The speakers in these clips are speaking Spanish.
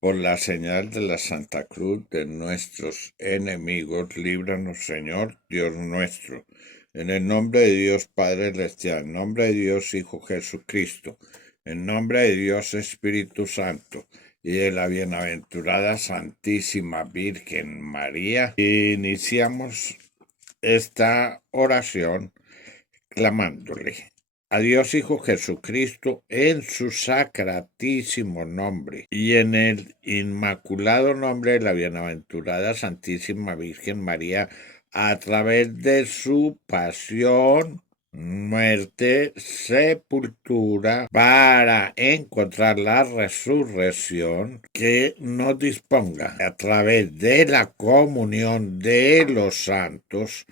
Por la señal de la Santa Cruz de nuestros enemigos, líbranos, Señor, Dios nuestro. En el nombre de Dios Padre Celestial, en nombre de Dios Hijo Jesucristo, en nombre de Dios Espíritu Santo y de la bienaventurada Santísima Virgen María, iniciamos esta oración clamándole a Dios Hijo Jesucristo en su sacratísimo nombre y en el inmaculado nombre de la bienaventurada Santísima Virgen María, a través de su pasión, muerte, sepultura, para encontrar la resurrección, que nos disponga a través de la comunión de los santos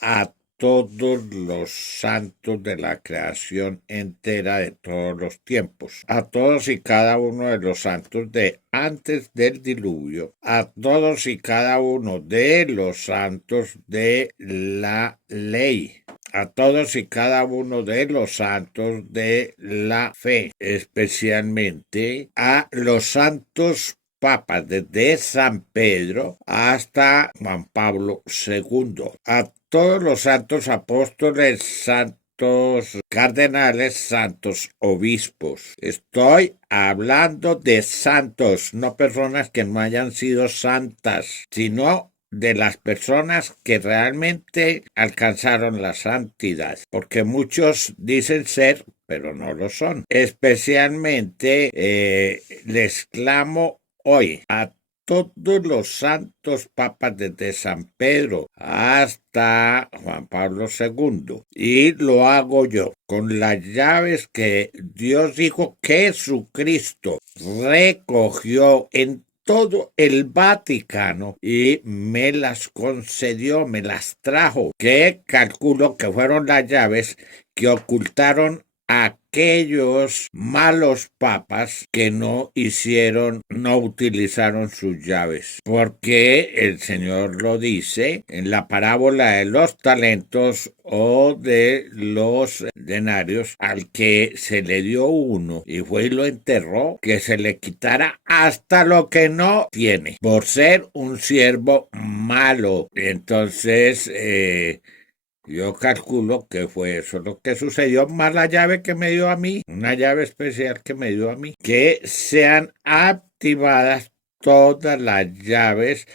a todos los santos de la creación entera de todos los tiempos, a todos y cada uno de los santos de antes del diluvio, a todos y cada uno de los santos de la ley, a todos y cada uno de los santos de la fe, especialmente a los santos papas desde San Pedro hasta Juan Pablo II, a todos los santos apóstoles, santos cardenales, santos obispos. Estoy hablando de santos, no personas que no hayan sido santas, sino de las personas que realmente alcanzaron la santidad, porque muchos dicen ser, pero no lo son. Especialmente les clamo hoy a todos los santos papas desde San Pedro hasta Juan Pablo II. Y lo hago yo con las llaves que Dios dijo que Jesucristo recogió en todo el Vaticano y me las concedió, me las trajo, que calculo que fueron las llaves que ocultaron aquellos malos papas que no utilizaron sus llaves, porque el Señor lo dice en la parábola de los talentos o de los denarios: al que se le dio uno y fue y lo enterró, que se le quitara hasta lo que no tiene, por ser un siervo malo. Entonces, yo calculo que fue eso lo que sucedió, más la llave que me dio a mí, una llave especial que me dio a mí, que sean activadas todas las llaves,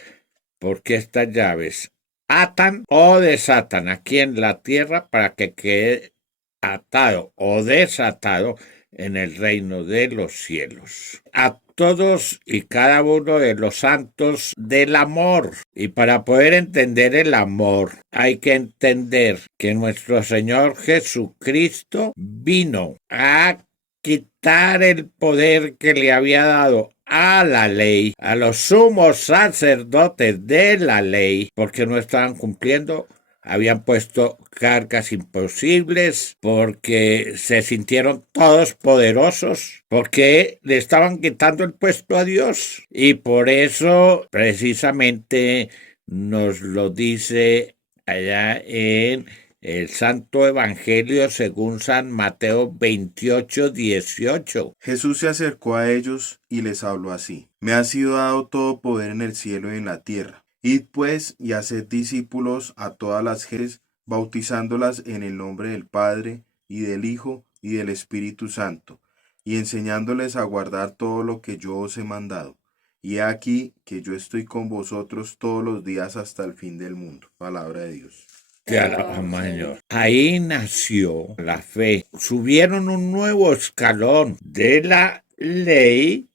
porque estas llaves atan o desatan aquí en la tierra para que quede atado o desatado en el reino de los cielos. A todos y cada uno de los santos del amor. Y para poder entender el amor, hay que entender que nuestro Señor Jesucristo vino a quitar el poder que le había dado a la ley, a los sumos sacerdotes de la ley, porque no estaban cumpliendo. Habían puesto cargas imposibles porque se sintieron todos poderosos, porque le estaban quitando el puesto a Dios. Y por eso precisamente nos lo dice allá en el Santo Evangelio según San Mateo 28:18. Jesús se acercó a ellos y les habló así: Me ha sido dado todo poder en el cielo y en la tierra. Id pues y haced discípulos a todas las gentes, bautizándolas en el nombre del Padre, y del Hijo, y del Espíritu Santo, y enseñándoles a guardar todo lo que yo os he mandado. Y he aquí que yo estoy con vosotros todos los días hasta el fin del mundo. Palabra de Dios. Te alabamos, Señor. Ahí nació la fe. Subieron un nuevo escalón de la ley,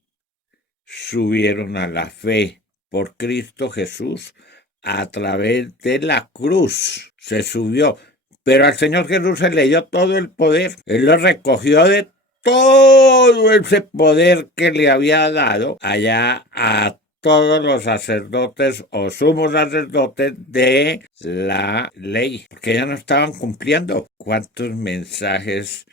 subieron a la fe por Cristo Jesús a través de la cruz. Se subió. Pero al Señor Jesús se le dio todo el poder. Él lo recogió de todo ese poder que le había dado allá a todos los sacerdotes o sumos sacerdotes de la ley, porque ya no estaban cumpliendo. ¿Cuántos mensajes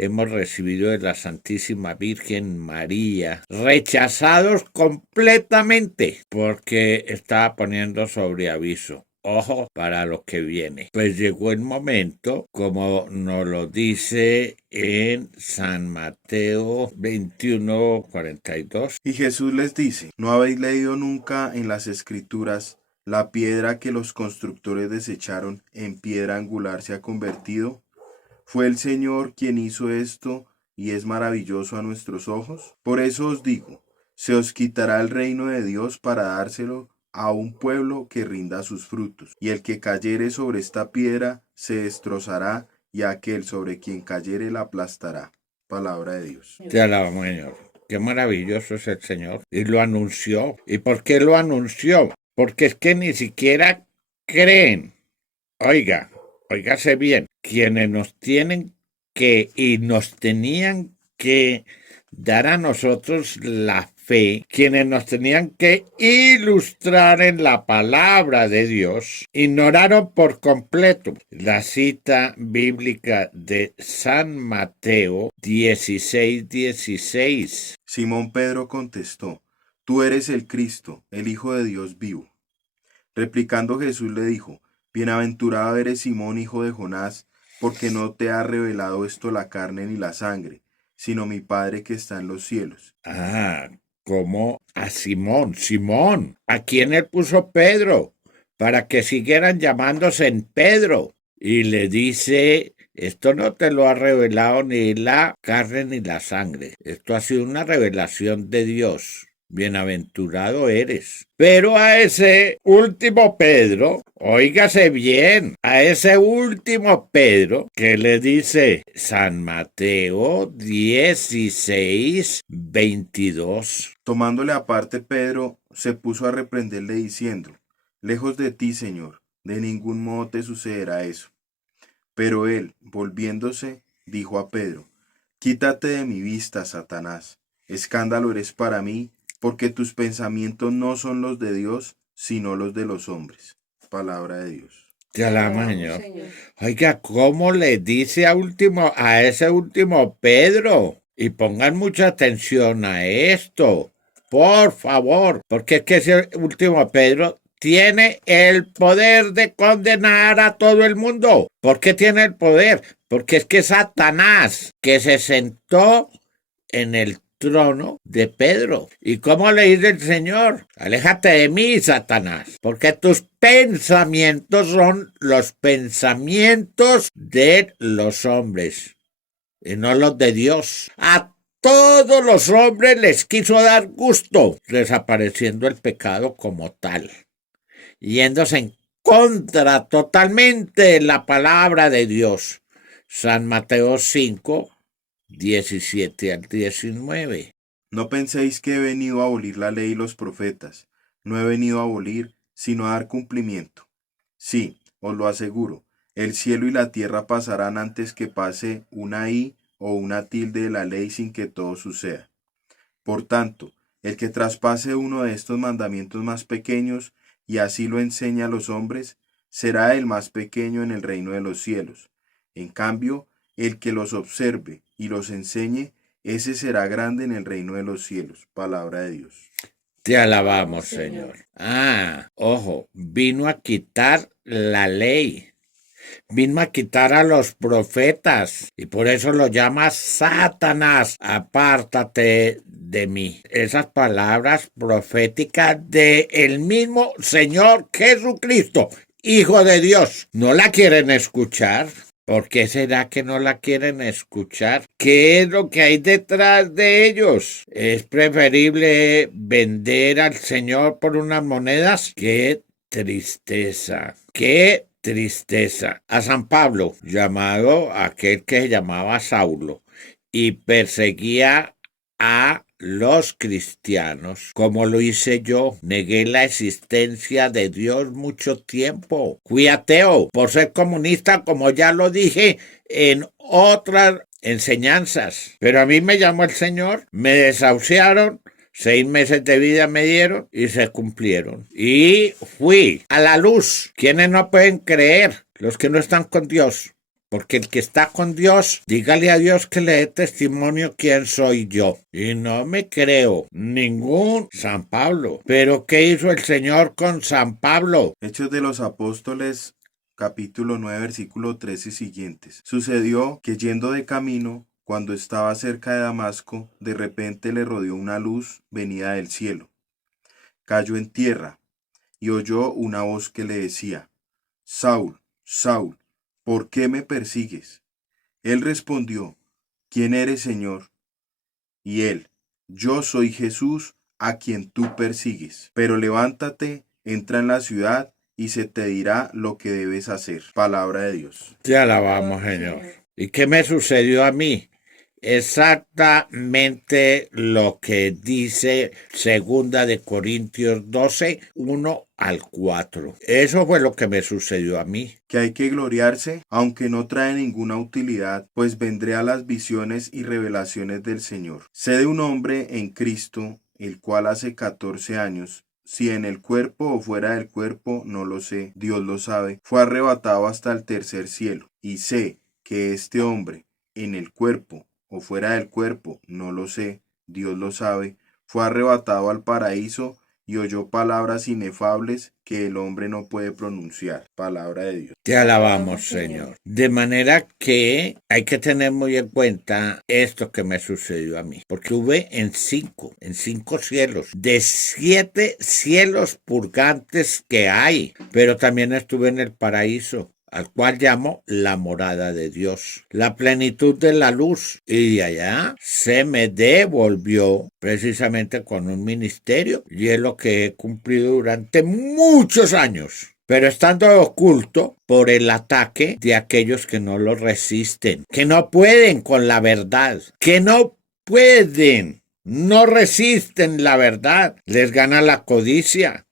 hemos recibido de la Santísima Virgen María, rechazados completamente porque estaba poniendo sobre aviso: ojo, para lo que viene. Pues llegó el momento, como nos lo dice en San Mateo 21:42. Y Jesús les dice, ¿no habéis leído nunca en las Escrituras la piedra que los constructores desecharon en piedra angular se ha convertido? ¿Fue el Señor quien hizo esto y es maravilloso a nuestros ojos? Por eso os digo, se os quitará el reino de Dios para dárselo a un pueblo que rinda sus frutos. Y el que cayere sobre esta piedra se destrozará, y aquel sobre quien cayere la aplastará. Palabra de Dios. Te alabamos, Señor. Qué maravilloso es el Señor. Y lo anunció. ¿Y por qué lo anunció? Porque es que ni siquiera creen. Oiga, óigase bien, quienes nos tienen que y nos tenían que dar a nosotros la fe, quienes nos tenían que ilustrar en la palabra de Dios, ignoraron por completo la cita bíblica de San Mateo 16:16. Simón Pedro contestó, Tú eres el Cristo, el Hijo de Dios vivo. Replicando Jesús le dijo, Bienaventurado eres Simón, hijo de Jonás, porque no te ha revelado esto la carne ni la sangre, sino mi Padre que está en los cielos. Como a Simón. Simón, ¿a quién él puso Pedro? Para que siguieran llamándose en Pedro. Y le dice, esto no te lo ha revelado ni la carne ni la sangre. Esto ha sido una revelación de Dios. Bienaventurado eres. Pero a ese último Pedro, óigase bien, a ese último Pedro que le dice San Mateo 16:22. Tomándole aparte Pedro, se puso a reprenderle diciendo, Lejos de ti, Señor, de ningún modo te sucederá eso. Pero él, volviéndose, dijo a Pedro, Quítate de mi vista, Satanás. Escándalo eres para mí, porque tus pensamientos no son los de Dios, sino los de los hombres. Palabra de Dios. Te alabamos, Señor. Oiga, ¿cómo le dice a ese último Pedro? Y pongan mucha atención a esto, por favor, porque es que ese último Pedro tiene el poder de condenar a todo el mundo. ¿Por qué tiene el poder? Porque es que Satanás, que se sentó en el trono de Pedro. ¿Y cómo le dice el Señor? Aléjate de mí, Satanás, porque tus pensamientos son los pensamientos de los hombres y no los de Dios. A todos los hombres les quiso dar gusto, desapareciendo el pecado como tal, yéndose en contra totalmente de la palabra de Dios. San Mateo 5:17-19. No penséis que he venido a abolir la ley y los profetas. No he venido a abolir, sino a dar cumplimiento. Sí, os lo aseguro, el cielo y la tierra pasarán antes que pase una i o una tilde de la ley sin que todo suceda. Por tanto, el que traspase uno de estos mandamientos más pequeños y así lo enseña a los hombres, será el más pequeño en el reino de los cielos. En cambio, el que los observe y los enseñe, ese será grande en el reino de los cielos. Palabra de Dios. Te alabamos, Señor. Ojo, vino a quitar la ley. Vino a quitar a los profetas y por eso lo llama Satanás. Apártate de mí. Esas palabras proféticas de el mismo Señor Jesucristo, Hijo de Dios, ¿no la quieren escuchar? ¿Por qué será que no la quieren escuchar? ¿Qué es lo que hay detrás de ellos? ¿Es preferible vender al Señor por unas monedas? ¡Qué tristeza! ¡Qué tristeza! A San Pablo, llamado aquel que se llamaba Saulo, y perseguía a los cristianos, como lo hice yo, negué la existencia de Dios mucho tiempo. Fui ateo por ser comunista, como ya lo dije en otras enseñanzas. Pero a mí me llamó el Señor, me desahuciaron, 6 meses de vida me dieron y se cumplieron. Y fui a la luz. ¿Quiénes no pueden creer? Los que no están con Dios. porque el que está con Dios, dígale a Dios que le dé testimonio quién soy yo. Y no me creo ningún San Pablo. Pero ¿qué hizo el Señor con San Pablo? Hechos de los Apóstoles, capítulo 9, versículo 13 y siguientes. Sucedió que yendo de camino, cuando estaba cerca de Damasco, de repente le rodeó una luz venida del cielo. Cayó en tierra y oyó una voz que le decía: Saúl, Saúl, ¿por qué me persigues? Él respondió: ¿Quién eres, Señor? Y él: Yo soy Jesús, a quien tú persigues. Pero levántate, entra en la ciudad, y se te dirá lo que debes hacer. Palabra de Dios. Te alabamos, Señor. ¿Y qué me sucedió a mí? Exactamente lo que dice Segunda de Corintios 12, 1 al 4. Eso fue lo que me sucedió a mí. Que hay que gloriarse, aunque no trae ninguna utilidad, pues vendré a las visiones y revelaciones del Señor. Sé de un hombre en Cristo, el cual hace 14 años, si en el cuerpo o fuera del cuerpo, no lo sé, Dios lo sabe, fue arrebatado hasta el tercer cielo. Y sé que este hombre, en el cuerpo o fuera del cuerpo, no lo sé, Dios lo sabe, fue arrebatado al paraíso y oyó palabras inefables que el hombre no puede pronunciar. Palabra de Dios. Te alabamos, Señor. De manera que hay que tener muy en cuenta esto que me sucedió a mí. Porque estuve en cinco cielos, de 7 cielos purgantes que hay. Pero también estuve en el paraíso, al cual llamo la morada de Dios, la plenitud de la luz. Y de allá se me devolvió precisamente con un ministerio, y es lo que he cumplido durante muchos años, pero estando oculto por el ataque de aquellos que no lo resisten, que no pueden con la verdad, que no pueden, no resisten la verdad, les gana la codicia.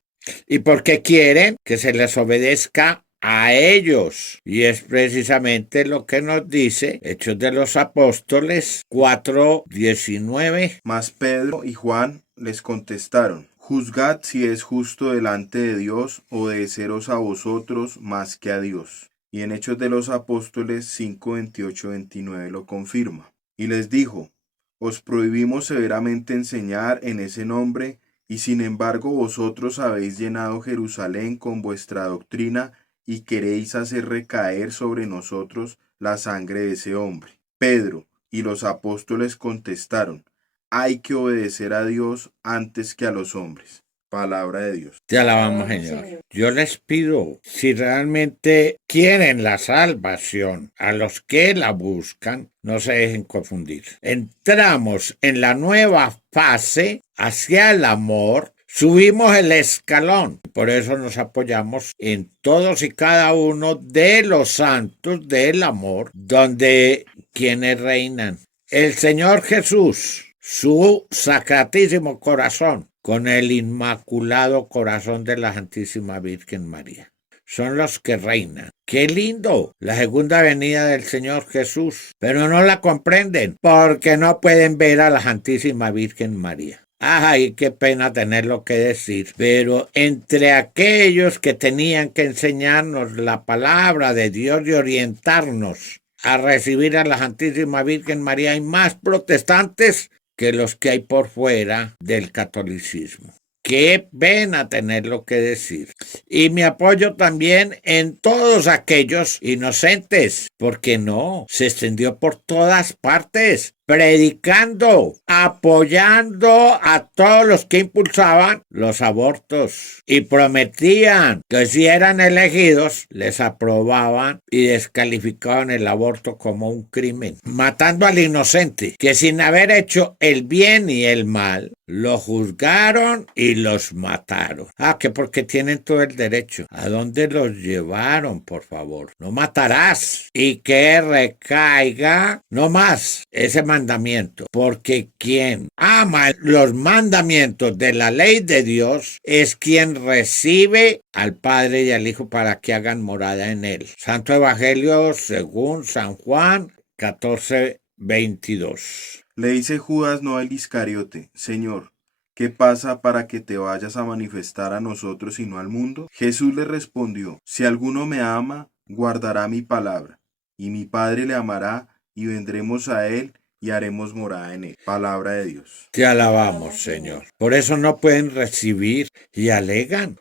¿Y porque quieren que se les obedezca a ellos? Y es precisamente lo que nos dice Hechos de los Apóstoles 4:19. Mas Pedro y Juan les contestaron: Juzgad si es justo delante de Dios obedeceros a vosotros más que a Dios. Y en Hechos de los Apóstoles 5:28-29 lo confirma. Y les dijo: Os prohibimos severamente enseñar en ese nombre, y sin embargo vosotros habéis llenado Jerusalén con vuestra doctrina y queréis hacer recaer sobre nosotros la sangre de ese hombre. Pedro y los apóstoles contestaron: hay que obedecer a Dios antes que a los hombres. Palabra de Dios. Te alabamos, Señor. Yo les pido, si realmente quieren la salvación, a los que la buscan, no se dejen confundir. Entramos en la nueva fase hacia el amor. Subimos el escalón, por eso nos apoyamos en todos y cada uno de los santos del amor, donde quienes reinan: el Señor Jesús, su sacratísimo corazón, con el inmaculado corazón de la Santísima Virgen María. Son los que reinan. ¡Qué lindo! La segunda venida del Señor Jesús. Pero no la comprenden porque no pueden ver a la Santísima Virgen María. Ay, qué pena tenerlo que decir, pero entre aquellos que tenían que enseñarnos la palabra de Dios y orientarnos a recibir a la Santísima Virgen María, hay más protestantes que los que hay por fuera del catolicismo. Qué pena tenerlo que decir. Y me apoyo también en todos aquellos inocentes, porque no, se extendió por todas partes, predicando, apoyando a todos los que impulsaban los abortos y prometían que si eran elegidos les aprobaban y descalificaban el aborto como un crimen, matando al inocente que sin haber hecho el bien y el mal lo juzgaron y los mataron. Que porque tienen todo el derecho. ¿A dónde los llevaron, por favor? No matarás. Y que recaiga no más ese mandamiento, porque quien ama los mandamientos de la ley de Dios es quien recibe al Padre y al Hijo para que hagan morada en él. Santo Evangelio según San Juan 14:22. Le dice Judas, no el Iscariote: Señor, ¿qué pasa para que te vayas a manifestar a nosotros y no al mundo? Jesús le respondió: si alguno me ama, guardará mi palabra, y mi Padre le amará, y vendremos a él y haremos morada en él. Palabra de Dios. Te alabamos, Señor. Por eso no pueden recibir y alegan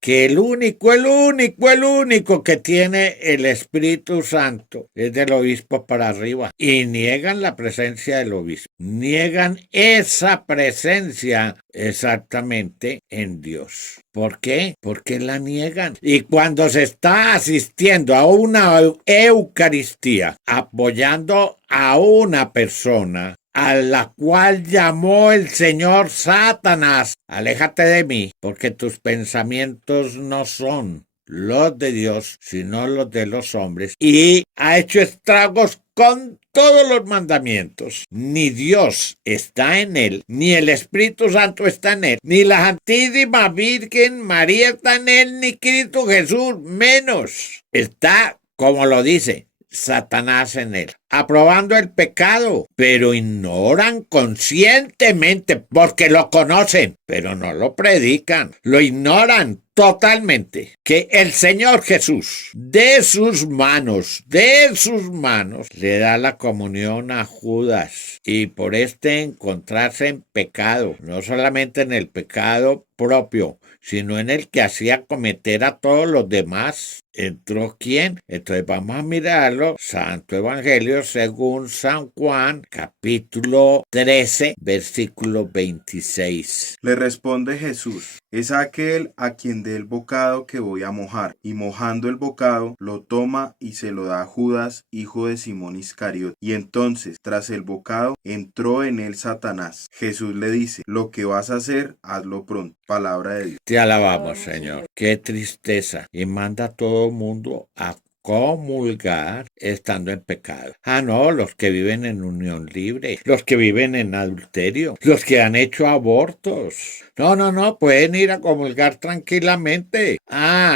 que el único que tiene el Espíritu Santo es del obispo para arriba. Y niegan la presencia del obispo. Niegan esa presencia exactamente en Dios. ¿Por qué? Porque la niegan. Y cuando se está asistiendo a una Eucaristía, apoyando a una persona a la cual llamó el Señor Satanás, aléjate de mí, porque tus pensamientos no son los de Dios, sino los de los hombres, y ha hecho estragos con todos los mandamientos. Ni Dios está en él, ni el Espíritu Santo está en él, ni la Santísima Virgen María está en él, ni Cristo Jesús, menos. Está, como lo dice, Satanás en él, aprobando el pecado, pero ignoran conscientemente, porque lo conocen, pero no lo predican, lo ignoran totalmente, que el Señor Jesús de sus manos, le da la comunión a Judas, y por encontrarse en pecado, no solamente en el pecado propio, sino en el que hacía cometer a todos los demás. ¿Entró quién? Entonces vamos a mirarlo. Santo Evangelio según San Juan, capítulo 13, versículo 26. Le responde Jesús: es aquel a quien dé el bocado que voy a mojar. Y mojando el bocado, lo toma y se lo da a Judas, hijo de Simón Iscariote. Y entonces, tras el bocado, entró en él Satanás. Jesús le dice: lo que vas a hacer, hazlo pronto. Palabra de Dios. Te alabamos, Señor. Qué tristeza. Y manda a todo el mundo a comulgar estando en pecado. No, los que viven en unión libre, los que viven en adulterio, los que han hecho abortos. No, pueden ir a comulgar tranquilamente.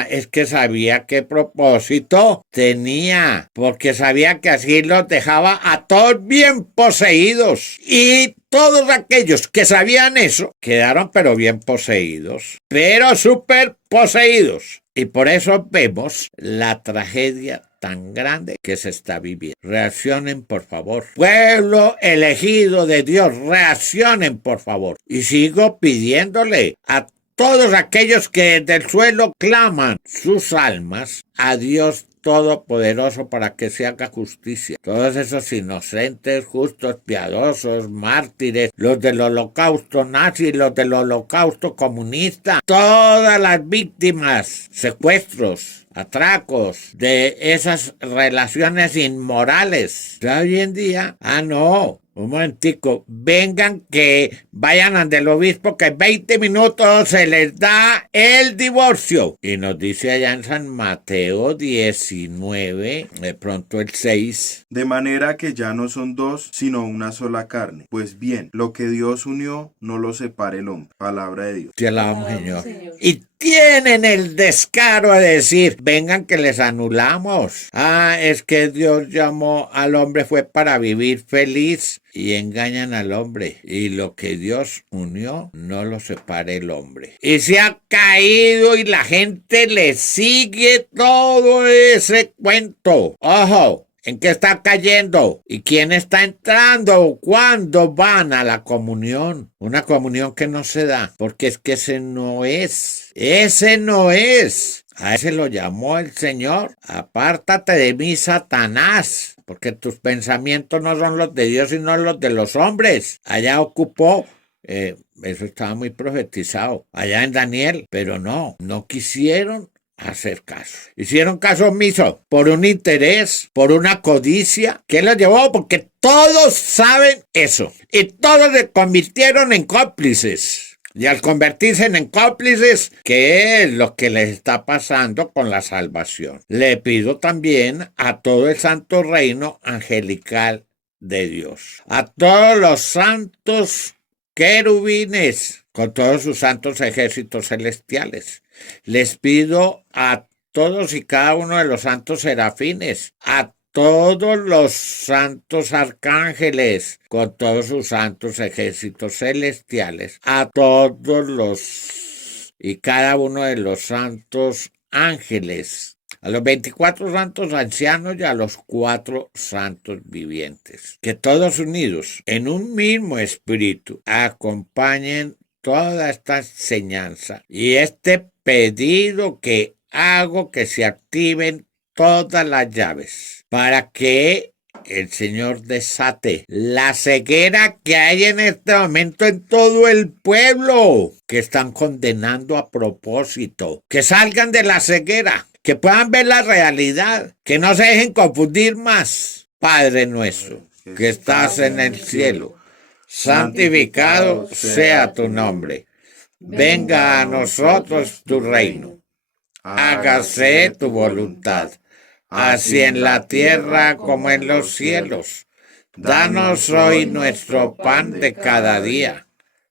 Es que sabía qué propósito tenía, porque sabía que así los dejaba a todos bien poseídos. Y todos aquellos que sabían eso quedaron pero bien poseídos, pero súper poseídos. Y por eso vemos la tragedia tan grande que se está viviendo. Reaccionen, por favor. Pueblo elegido de Dios, reaccionen, por favor. Y sigo pidiéndole a todos aquellos que desde el suelo claman sus almas a Dios Todopoderoso para que se haga justicia. Todos esos inocentes, justos, piadosos, mártires, los del holocausto nazi, los del holocausto comunista, todas las víctimas, secuestros, atracos, de esas relaciones inmorales. Ya hoy en día, no. Un momentico, vengan que vayan ante el obispo que en 20 minutos se les da el divorcio. Y nos dice allá en San Mateo 19, de pronto el 6. De manera que ya no son dos, sino una sola carne. Pues bien, lo que Dios unió, no lo separe el hombre. Palabra de Dios. Te alabamos, Señor. Y tienen el descaro de decir, vengan que les anulamos. Es que Dios llamó al hombre fue para vivir feliz. Y engañan al hombre. Y lo que Dios unió, no lo separe el hombre. Y se ha caído y la gente le sigue todo ese cuento. ¡Ojo! ¿En qué está cayendo? ¿Y quién está entrando? ¿Cuándo van a la comunión? Una comunión que no se da, porque es que ese no es. Ese no es. A ese lo llamó el Señor. Apártate de mí, Satanás, porque tus pensamientos no son los de Dios, sino los de los hombres. Allá ocupó... eso estaba muy profetizado. Allá en Daniel, pero no quisieron hacer caso. Hicieron caso omiso por un interés, por una codicia. ¿Qué los llevó? Porque todos saben eso. Y todos se convirtieron en cómplices. Y al convertirse en cómplices, ¿qué es lo que les está pasando con la salvación? Le pido también a todo el santo reino angelical de Dios, a todos los santos querubines, con todos sus santos ejércitos celestiales. Les pido a todos y cada uno de los santos serafines, a todos los santos arcángeles, con todos sus santos ejércitos celestiales, a todos los y cada uno de los santos ángeles, a los 24 santos ancianos y a los 4 santos vivientes, que todos unidos en un mismo espíritu acompañen toda esta enseñanza y este pedido que hago, que se activen todas las llaves para que el Señor desate la ceguera que hay en este momento en todo el pueblo, que están condenando a propósito, que salgan de la ceguera, que puedan ver la realidad, que no se dejen confundir más. Padre nuestro, que estás en el cielo, santificado sea tu nombre. Venga a nosotros tu reino. Hágase tu voluntad, así en la tierra como en los cielos. Danos hoy nuestro pan de cada día.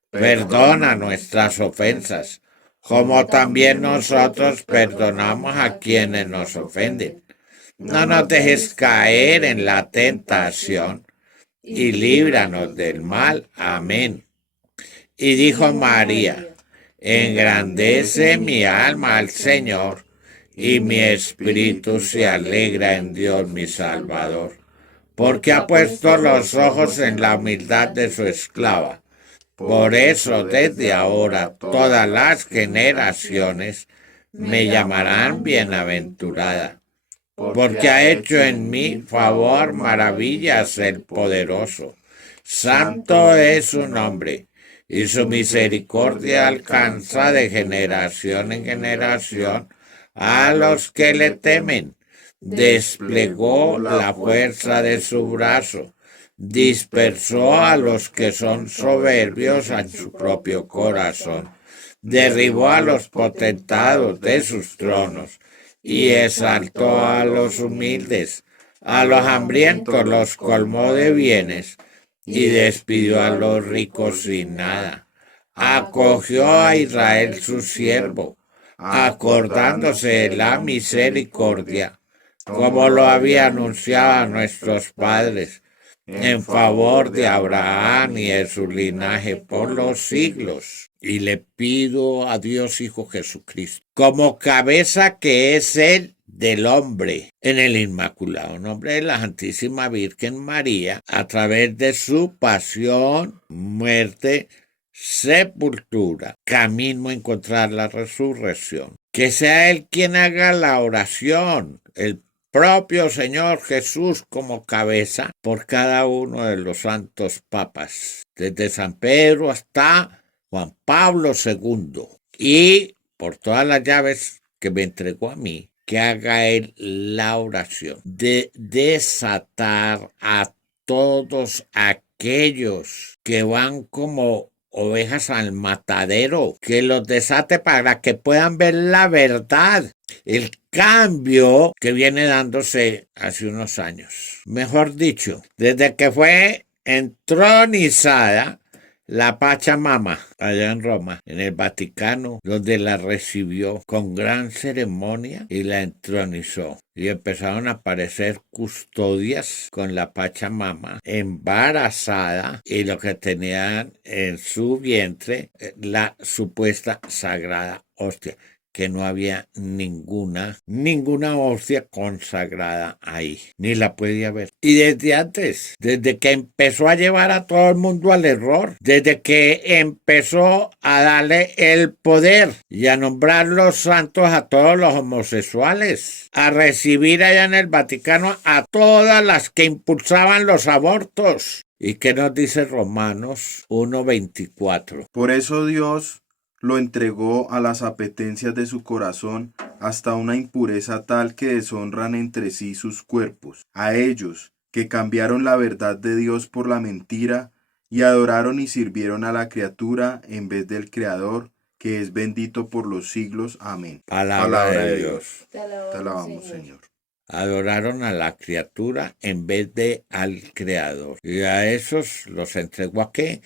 Perdona nuestras ofensas, como también nosotros perdonamos a quienes nos ofenden. No nos dejes caer en la tentación, y líbranos del mal. Amén. Y dijo María: engrandece mi alma al Señor, y mi espíritu se alegra en Dios mi Salvador, porque ha puesto los ojos en la humildad de su esclava. Por eso desde ahora todas las generaciones me llamarán bienaventurada, porque ha hecho en mí favor, maravillas el poderoso. Santo es su nombre, y su misericordia alcanza de generación en generación a los que le temen. Desplegó la fuerza de su brazo, dispersó a los que son soberbios en su propio corazón, derribó a los potentados de sus tronos y exaltó a los humildes. A los hambrientos los colmó de bienes y despidió a los ricos sin nada. Acogió a Israel su siervo, acordándose de la misericordia, como lo había anunciado a nuestros padres, en favor de Abraham y de su linaje por los siglos. Y le pido a Dios Hijo Jesucristo, como cabeza que es Él del hombre, en el inmaculado nombre de la Santísima Virgen María, a través de su pasión, muerte, sepultura, camino a encontrar la resurrección. Que sea Él quien haga la oración, el propio Señor Jesús como cabeza, por cada uno de los santos papas, desde San Pedro hasta Juan Pablo II, y por todas las llaves que me entregó a mí, que haga Él la oración de desatar a todos aquellos que van como ovejas al matadero, que los desate para que puedan ver la verdad, el cambio que viene dándose hace unos años. Mejor dicho, desde que fue entronizada la Pachamama allá en Roma, en el Vaticano, donde la recibió con gran ceremonia y la entronizó. Y empezaron a aparecer custodias con la Pachamama embarazada y lo que tenían en su vientre la supuesta sagrada hostia, que no había ninguna hostia consagrada ahí, ni la podía haber. Y desde antes, desde que empezó a llevar a todo el mundo al error, desde que empezó a darle el poder y a nombrar los santos a todos los homosexuales, a recibir allá en el Vaticano a todas las que impulsaban los abortos. ¿Y qué nos dice Romanos 1:24? Por eso Dios lo entregó a las apetencias de su corazón hasta una impureza tal que deshonran entre sí sus cuerpos. A ellos, que cambiaron la verdad de Dios por la mentira, y adoraron y sirvieron a la criatura en vez del Creador, que es bendito por los siglos. Amén. Palabra de Dios. Te alabamos, Señor. Adoraron a la criatura en vez de al Creador. Y a esos los entregó ¿a qué?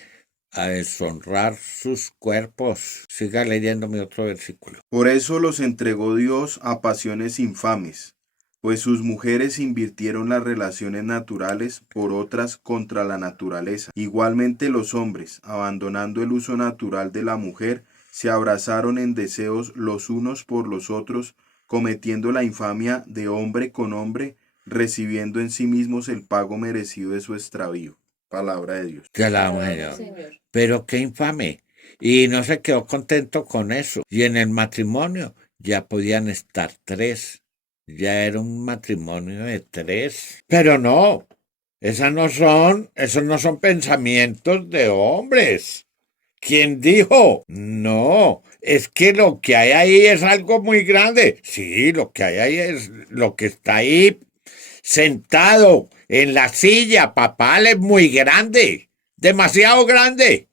A deshonrar sus cuerpos. Siga leyendo mi otro versículo. Por eso los entregó Dios a pasiones infames, pues sus mujeres invirtieron las relaciones naturales por otras contra la naturaleza. Igualmente los hombres, abandonando el uso natural de la mujer, se abrazaron en deseos los unos por los otros, cometiendo la infamia de hombre con hombre, recibiendo en sí mismos el pago merecido de su extravío. Palabra de Dios. Te alabamos, Señor. Pero qué infame. Y no se quedó contento con eso. Y en el matrimonio ya podían estar 3. Ya era un matrimonio de 3. Pero no, esos no son pensamientos de hombres. ¿Quién dijo? No, es que lo que hay ahí es algo muy grande. Sí, lo que hay ahí es lo que está ahí sentado en la silla papal es muy grande, demasiado grande.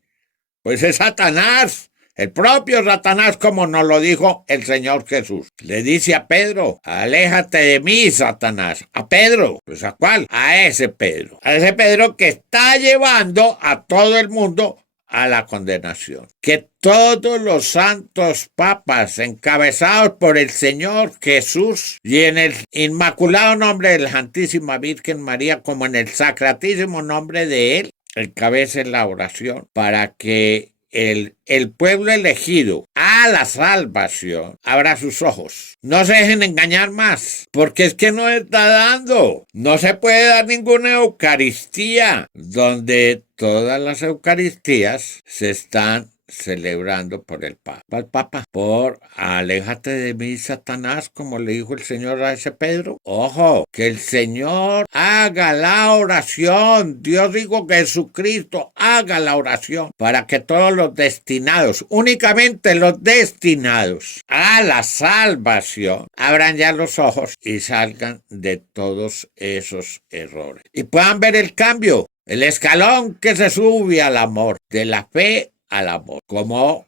Pues es Satanás, el propio Satanás, como nos lo dijo el Señor Jesús. Le dice a Pedro, aléjate de mí, Satanás. A Pedro, pues ¿a cuál? A ese Pedro que está llevando a todo el mundo a la condenación. Que todos los santos papas encabezados por el Señor Jesús y en el inmaculado nombre de la Santísima Virgen María como en el sacratísimo nombre de Él, encabecen la oración para que el pueblo elegido a la salvación abra sus ojos. No se dejen engañar más, porque es que no está dando. No se puede dar ninguna Eucaristía, donde todas las Eucaristías se están celebrando por el Papa. Por aléjate de mí, Satanás, como le dijo el Señor a ese Pedro. Ojo, que el Señor haga la oración. Dios dijo que Jesucristo haga la oración para que todos los destinados, únicamente los destinados a la salvación, abran ya los ojos y salgan de todos esos errores. Y puedan ver el cambio, el escalón que se sube al amor, de la fe al amor, como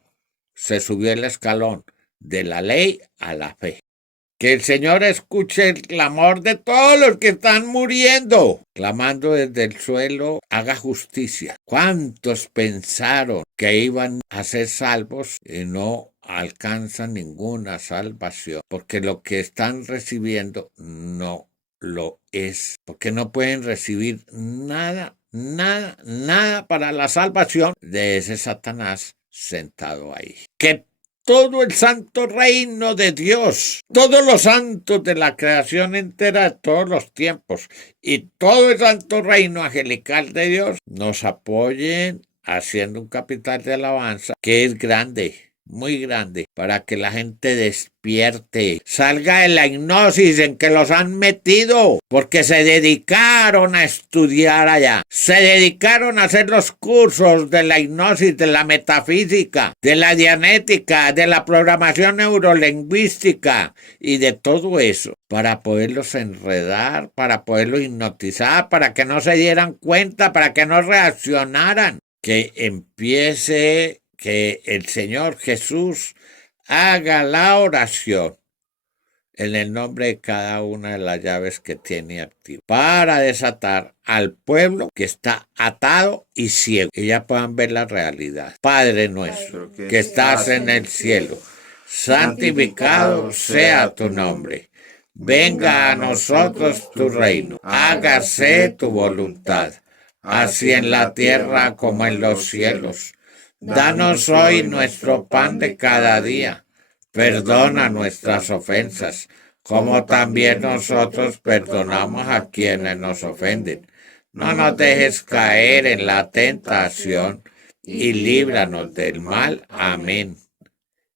se subió el escalón de la ley a la fe. Que el Señor escuche el clamor de todos los que están muriendo, clamando desde el suelo, haga justicia. ¿Cuántos pensaron que iban a ser salvos y no alcanzan ninguna salvación? Porque lo que están recibiendo no lo es, porque no pueden recibir nada para la salvación de ese Satanás sentado ahí. Que todo el santo reino de Dios, todos los santos de la creación entera de todos los tiempos y todo el santo reino angelical de Dios nos apoyen haciendo un capital de alabanza que es grande, muy grande, para que la gente despierte, salga de la hipnosis en que los han metido, porque se dedicaron a estudiar allá, se dedicaron a hacer los cursos de la hipnosis, de la metafísica, de la dianética, de la programación neurolingüística y de todo eso, para poderlos enredar, para poderlos hipnotizar, para que no se dieran cuenta, para que no reaccionaran, que empiece que el Señor Jesús haga la oración en el nombre de cada una de las llaves que tiene activo para desatar al pueblo que está atado y ciego, y ya puedan ver la realidad. Padre nuestro que estás en el cielo, santificado sea tu nombre. Venga a nosotros tu reino, hágase tu voluntad, así en la tierra como en los cielos. Danos hoy nuestro pan de cada día. Perdona nuestras ofensas, como también nosotros perdonamos a quienes nos ofenden. No nos dejes caer en la tentación y líbranos del mal. Amén.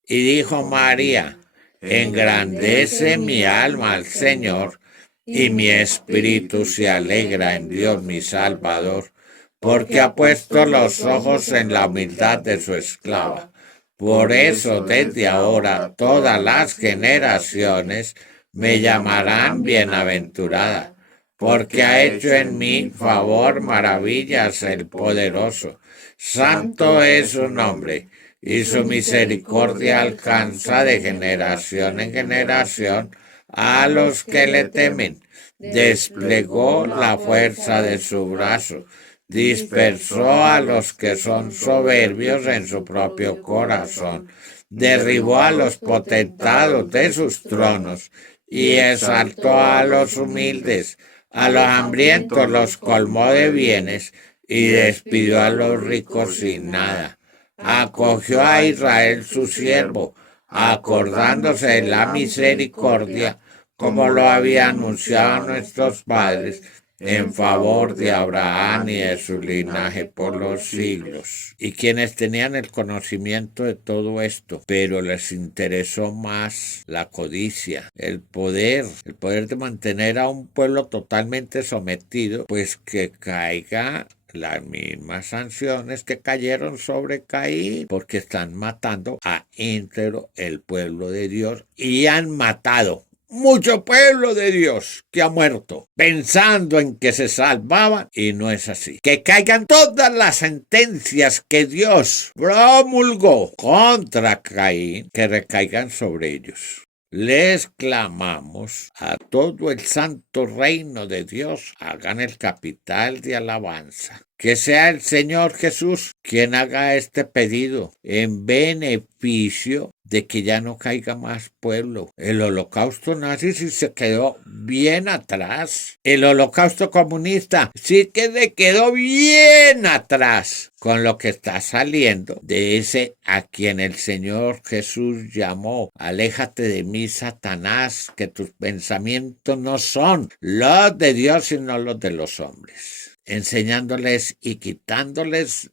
Y dijo María, engrandece mi alma al Señor, y mi espíritu se alegra en Dios mi Salvador, porque ha puesto los ojos en la humildad de su esclava. Por eso desde ahora todas las generaciones me llamarán bienaventurada, porque ha hecho en mí favor, maravillas el poderoso. Santo es su nombre, y su misericordia alcanza de generación en generación a los que le temen. Desplegó la fuerza de su brazo, dispersó a los que son soberbios en su propio corazón, derribó a los potentados de sus tronos y exaltó a los humildes, a los hambrientos los colmó de bienes y despidió a los ricos sin nada. Acogió a Israel su siervo, acordándose de la misericordia, como lo había anunciado a nuestros padres, en favor de Abraham y de su linaje por los siglos. Y quienes tenían el conocimiento de todo esto, pero les interesó más la codicia, el poder de mantener a un pueblo totalmente sometido, pues que caiga las mismas sanciones que cayeron sobre Caín, porque están matando a íntegro el pueblo de Dios y han matado mucho pueblo de Dios que ha muerto pensando en que se salvaban y no es así. Que caigan todas las sentencias que Dios promulgó contra Caín, que recaigan sobre ellos. Les clamamos a todo el santo reino de Dios, hagan el capital de alabanza. Que sea el Señor Jesús quien haga este pedido en beneficio de que ya no caiga más pueblo. El holocausto nazi sí se quedó bien atrás. El holocausto comunista sí que le quedó bien atrás con lo que está saliendo de ese a quien el Señor Jesús llamó: aléjate de mí, Satanás, que tus pensamientos no son los de Dios sino los de los hombres, enseñándoles y quitándoles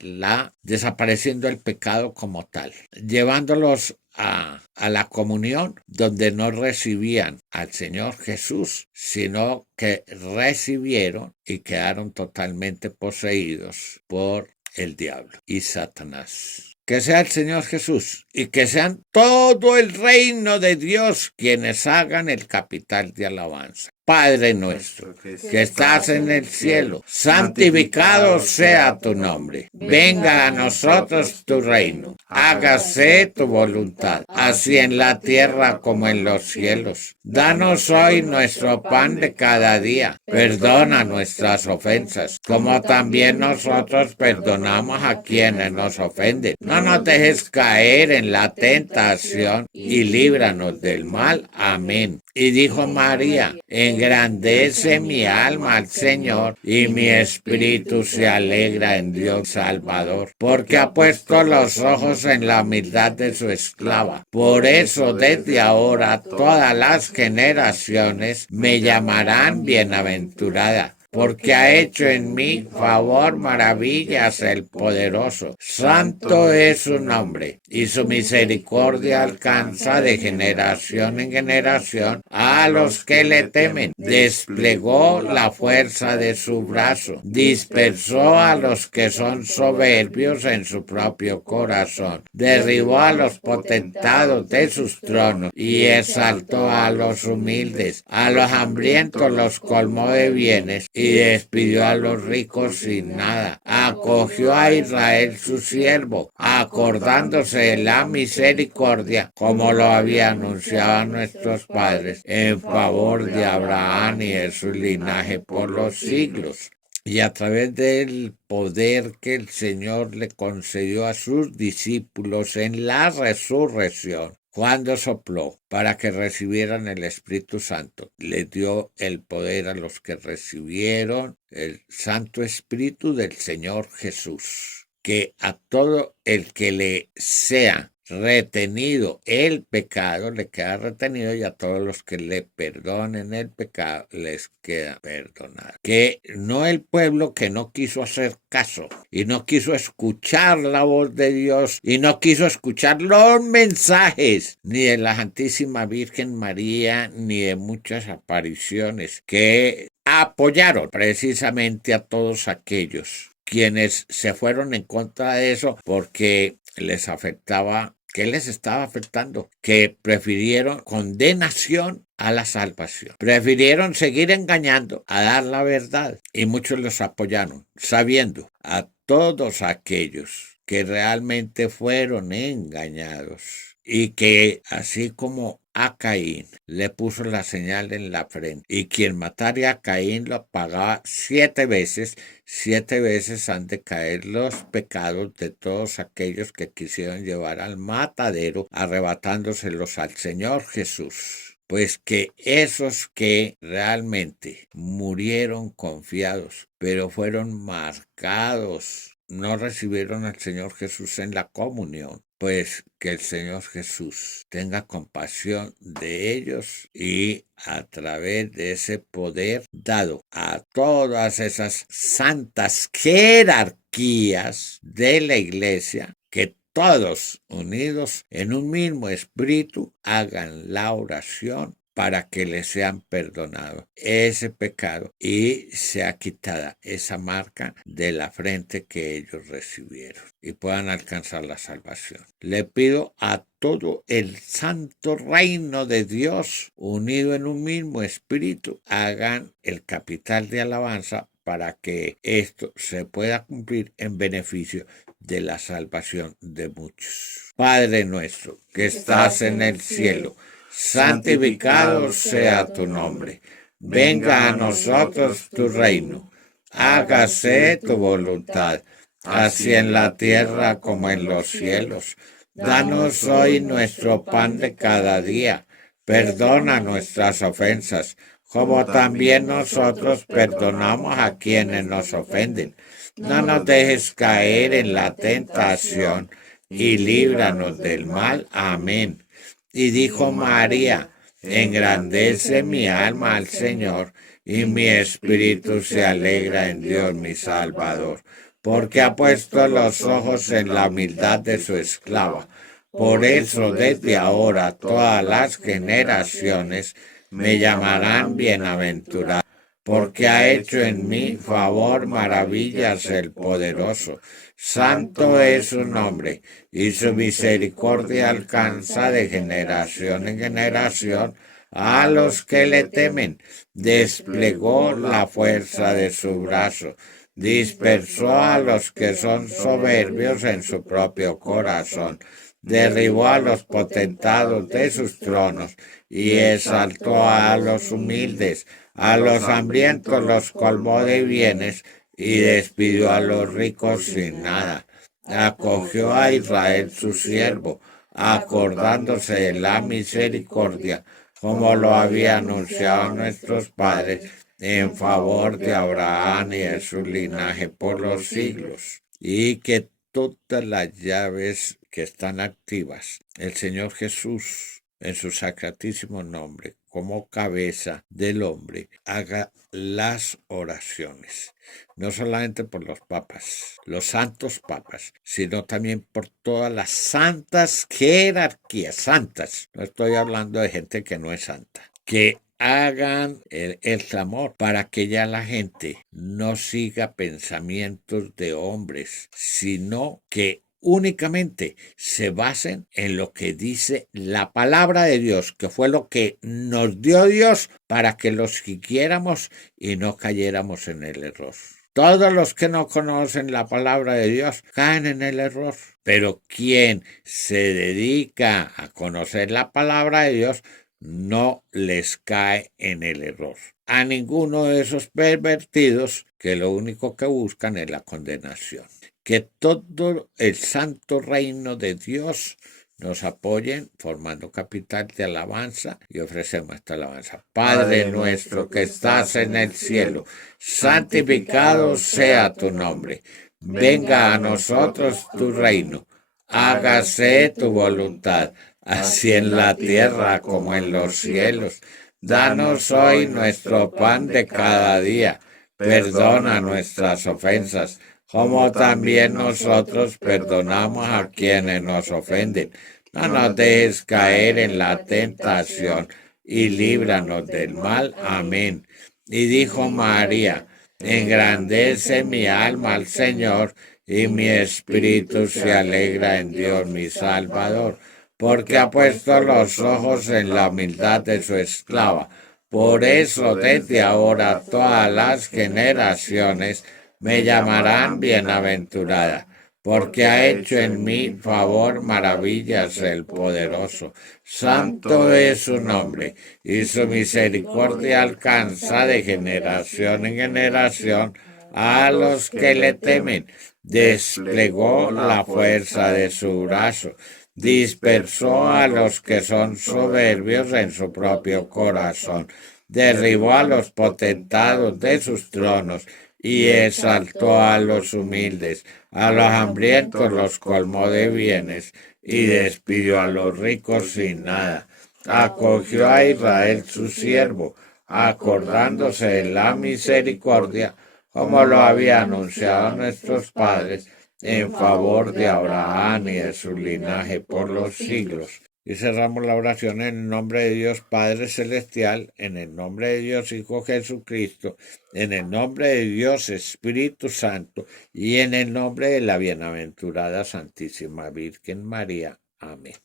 desapareciendo el pecado como tal, llevándolos a la comunión donde no recibían al Señor Jesús, sino que recibieron y quedaron totalmente poseídos por el diablo y Satanás. Que sea el Señor Jesús y que sean todo el reino de Dios quienes hagan el capital de alabanza. Padre nuestro, que estás en el cielo, santificado sea tu nombre. Venga a nosotros tu reino. Hágase tu voluntad, así en la tierra como en los cielos. Danos hoy nuestro pan de cada día. Perdona nuestras ofensas, como también nosotros perdonamos a quienes nos ofenden. No nos dejes caer en la tentación y líbranos del mal. Amén. Y dijo María: engrandece mi alma al Señor, y mi espíritu se alegra en Dios Salvador, porque ha puesto los ojos en la humildad de su esclava. Por eso desde ahora todas las generaciones me llamarán bienaventurada, porque ha hecho en mí favor, maravillas el poderoso. Santo es su nombre, y su misericordia alcanza de generación en generación a los que le temen. Desplegó la fuerza de su brazo, dispersó a los que son soberbios en su propio corazón, derribó a los potentados de sus tronos y exaltó a los humildes. A los hambrientos los colmó de bienes y despidió a los ricos sin nada. Acogió a Israel su siervo, acordándose de la misericordia, como lo había anunciado a nuestros padres, en favor de Abraham y de su linaje por los siglos. Y a través del poder que el Señor le concedió a sus discípulos en la resurrección, cuando sopló para que recibieran el Espíritu Santo, le dio el poder a los que recibieron el Santo Espíritu del Señor Jesús, que a todo el que le sea retenido el pecado, le queda retenido, y a todos los que le perdonen el pecado, les queda perdonado. Que no el pueblo que no quiso hacer caso y no quiso escuchar la voz de Dios y no quiso escuchar los mensajes ni de la Santísima Virgen María ni de muchas apariciones que apoyaron precisamente a todos aquellos quienes se fueron en contra de eso porque les afectaba. ¿Qué les estaba afectando? Que prefirieron condenación a la salvación. Prefirieron seguir engañando a dar la verdad. Y muchos los apoyaron, sabiendo a todos aquellos que realmente fueron engañados. Y que así como a Caín le puso la señal en la frente, y quien matara a Caín lo pagaba 7 veces, 7 veces han de caer los pecados de todos aquellos que quisieron llevar al matadero, arrebatándoselos al Señor Jesús. Pues que esos que realmente murieron confiados, pero fueron marcados no recibieron al Señor Jesús en la comunión, pues que el Señor Jesús tenga compasión de ellos y a través de ese poder dado a todas esas santas jerarquías de la iglesia, que todos unidos en un mismo espíritu hagan la oración para que les sean perdonados ese pecado y sea quitada esa marca de la frente que ellos recibieron y puedan alcanzar la salvación. Le pido a todo el santo reino de Dios unido en un mismo espíritu, hagan el capital de alabanza para que esto se pueda cumplir en beneficio de la salvación de muchos. Padre nuestro, que estás en el cielo, santificado sea tu nombre. Venga a nosotros tu reino. Hágase tu voluntad, así en la tierra como en los cielos. Danos hoy nuestro pan de cada día. Perdona nuestras ofensas, como también nosotros perdonamos a quienes nos ofenden. No nos dejes caer en la tentación y líbranos del mal. Amén. Y dijo María: engrandece mi alma al Señor, y mi espíritu se alegra en Dios mi Salvador, porque ha puesto los ojos en la humildad de su esclava. Por eso desde ahora todas las generaciones me llamarán bienaventurado, porque ha hecho en mí favor, maravillas el poderoso. Santo es su nombre, y su misericordia alcanza de generación en generación a los que le temen. Desplegó la fuerza de su brazo, dispersó a los que son soberbios en su propio corazón, derribó a los potentados de sus tronos y exaltó a los humildes. A los hambrientos los colmó de bienes y despidió a los ricos sin nada. Acogió a Israel su siervo, acordándose de la misericordia, como lo había anunciado nuestros padres, en favor de Abraham y de su linaje por los siglos. Y que todas las llaves que están activas, el Señor Jesús, en su sacratísimo nombre, como cabeza del hombre, haga las oraciones, no solamente por los papas, los santos papas, sino también por todas las santas jerarquías, santas. No estoy hablando de gente que no es santa, que hagan el clamor para que ya la gente no siga pensamientos de hombres, sino que únicamente se basen en lo que dice la palabra de Dios, que fue lo que nos dio Dios para que los siguiéramos y no cayéramos en el error. Todos los que no conocen la palabra de Dios caen en el error, pero quien se dedica a conocer la palabra de Dios no les cae en el error. A ninguno de esos pervertidos que lo único que buscan es la condenación. Que todo el santo reino de Dios nos apoyen formando capital de alabanza y ofrecemos esta alabanza. Padre nuestro que estás en el cielo, santificado sea tu nombre. Venga a nosotros tu reino. Hágase tu voluntad, así en la tierra como en los cielos. Danos hoy nuestro pan de cada día. Perdona nuestras ofensas, como también nosotros perdonamos a quienes nos ofenden. No nos dejes caer en la tentación y líbranos del mal. Amén. Y dijo María: engrandece mi alma al Señor, y mi espíritu se alegra en Dios mi Salvador, porque ha puesto los ojos en la humildad de su esclava. Por eso desde ahora todas las generaciones me llamarán bienaventurada, porque ha hecho en mí favor, maravillas el poderoso. Santo es su nombre, y su misericordia alcanza de generación en generación a los que le temen. Desplegó la fuerza de su brazo, dispersó a los que son soberbios en su propio corazón, derribó a los potentados de sus tronos y exaltó a los humildes, a los hambrientos los colmó de bienes, y despidió a los ricos sin nada. Acogió a Israel su siervo, acordándose de la misericordia, como lo había anunciado a nuestros padres, en favor de Abraham y de su linaje por los siglos. Y cerramos la oración en el nombre de Dios Padre Celestial, en el nombre de Dios Hijo Jesucristo, en el nombre de Dios Espíritu Santo y en el nombre de la bienaventurada Santísima Virgen María. Amén.